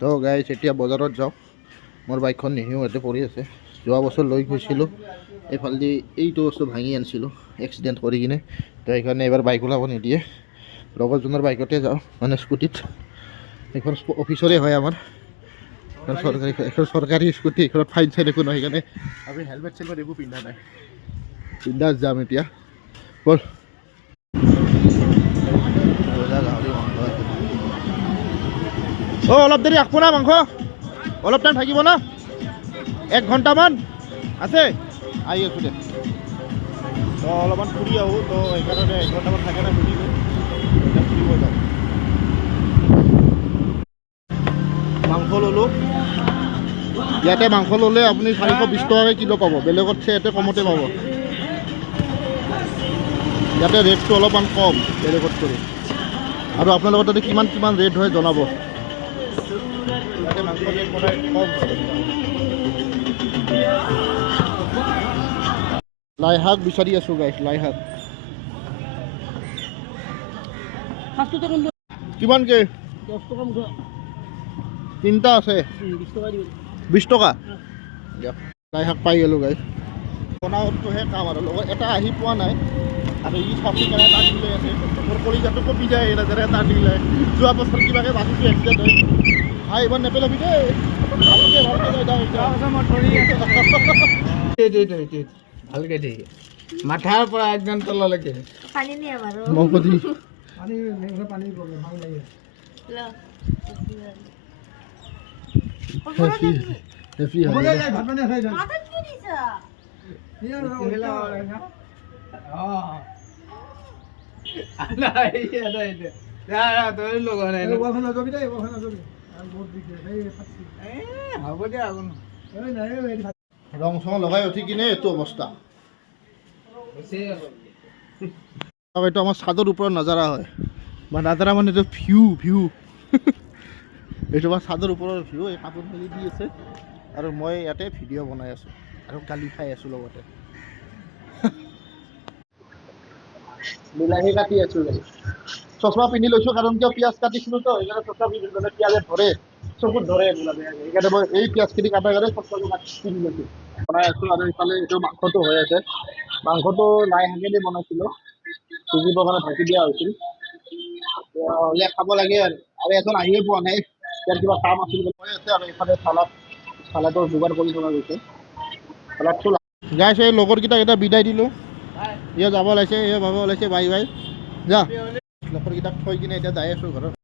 তো গাইজ এতিয়া বজাৰত যাওঁ মোৰ বাইকখন নিহিও ইয়াতে পৰি আছে যোৱা বছৰ লৈ গৈছিলোঁ এইফালেদি এইটো বস্তু ভাঙি আনিছিলোঁ এক্সিডেণ্ট কৰি কিনে তো সেইকাৰণে এইবাৰ বাইক ওলাব নিদিয়ে লগৰজনৰ বাইকতে যাওঁ মানে স্কুটিত এইখন অফিচৰে হয় আমাৰ এখন চৰকাৰী স্কুটি এইখনত ফাইন চাইন একো নহয় সেইকাৰণে আমি হেলমেট চেলমেট একো পিন্ধা নাই বিন্দাছ যাম এতিয়া বল অলপ দেৰি ৰাখব না মাংস অলপ টাইম থাকিব না 1 ঘণ্টামান আছে আহি আছোঁ দে তো অলপমান ফুৰি আহোঁ তো সেইকাৰণে 1 ঘণ্টামান থাকে না ফুৰিব যাওঁ মাংস ল'লোঁ ইয়াতে মাংস ল'লে আপুনি 420 টকাকৈ কিলো পাব বেলেগতছে ইয়াতে কমতে পাব ইয়াতে ৰেটটো অলপমান কম বেলেগত কৰি আৰু আপোনালোকৰ তাতে কিমান কিমান ৰেট হয় জনাব ইয়াতে মাংস ৰেট সদায় কম লাই শাক বিচাৰি আছোঁ গাইছ লাই শাক কিমানকে 10 টকা মুঠা তিনিটা আছে 20 টকা দিয়ক লাই শাক পাই গ'লোঁ গাইছ বনাওঁটোহে কাম আৰু লগত এটা আহি পোৱা নাই আৰু ই চাফি কাৰণে এটা দিলে আছে মোৰ কলিজাটো কপি যায় এনেদৰে এটা দিলে যোৱা বছৰ কিবাকৈ বাচিছোঁ এক্সিডেণ্ট হয় এইবাৰ নেপেলাবি দেই ভালকে দেই মাথাৰ পৰা একদম তললৈকে পানী নিয়ে বাৰু মাংস দি পানী ভাল লাগে হেপি ভাত পানী খাই যাম মাথাত কি দিছা ৰং চং লগাই উঠি কিনে এইটো অৱস্থা এইটো আমাৰ ছাদৰ ওপৰত নজাৰা হয় বা নাজাৰা মানে এইটো ভিউ এইটো আমাৰ ছাদৰ ওপৰৰ ভিউ এই কাপোৰ মেলি দি আছে আৰু মই ইয়াতে ভিডিঅ' বনাই আছোঁ আৰু গালি খাই আছোঁ লগতে বিলাহী কাটি আছোঁ চশমা পিন্ধি লৈছোঁ কাৰণ কিয় পিঁয়াজ কাটিছিলোঁ তো সেইকাৰণে চশমা পিন্ধি ল'লে পিঁয়াজে ধৰে চকুত ধৰে সেইকাৰণে মই এই পিঁয়াজখিনি কটাৰ কাৰণে চশমাটো পিন্ধি লৈছোঁ বনাই আছোঁ আৰু ইফালে এইটো মাংসটো হৈ আছে মাংসটো লাই শাকেদি বনাইছিলোঁ সিজিবৰ কাৰণে ঢাকি দিয়া হৈছিল হ'লে খাব লাগে আৰু এজন আহিয়ে পোৱা নাই ইয়াৰ কিবা কাম আছিল হৈ আছে আৰু ইফালে চালাডৰ যোগাৰ কৰি থকা গৈছে চালাডটো গাইছ এই লগৰকেইটাক এটা বিদায় দিলোঁ ইয়ে যাব ওলাইছে ইয়ে ভাব ওলাইছে বাই বাই যা লগৰকেইটাক থৈ কিনে এতিয়া যাই আছোঁ ঘৰত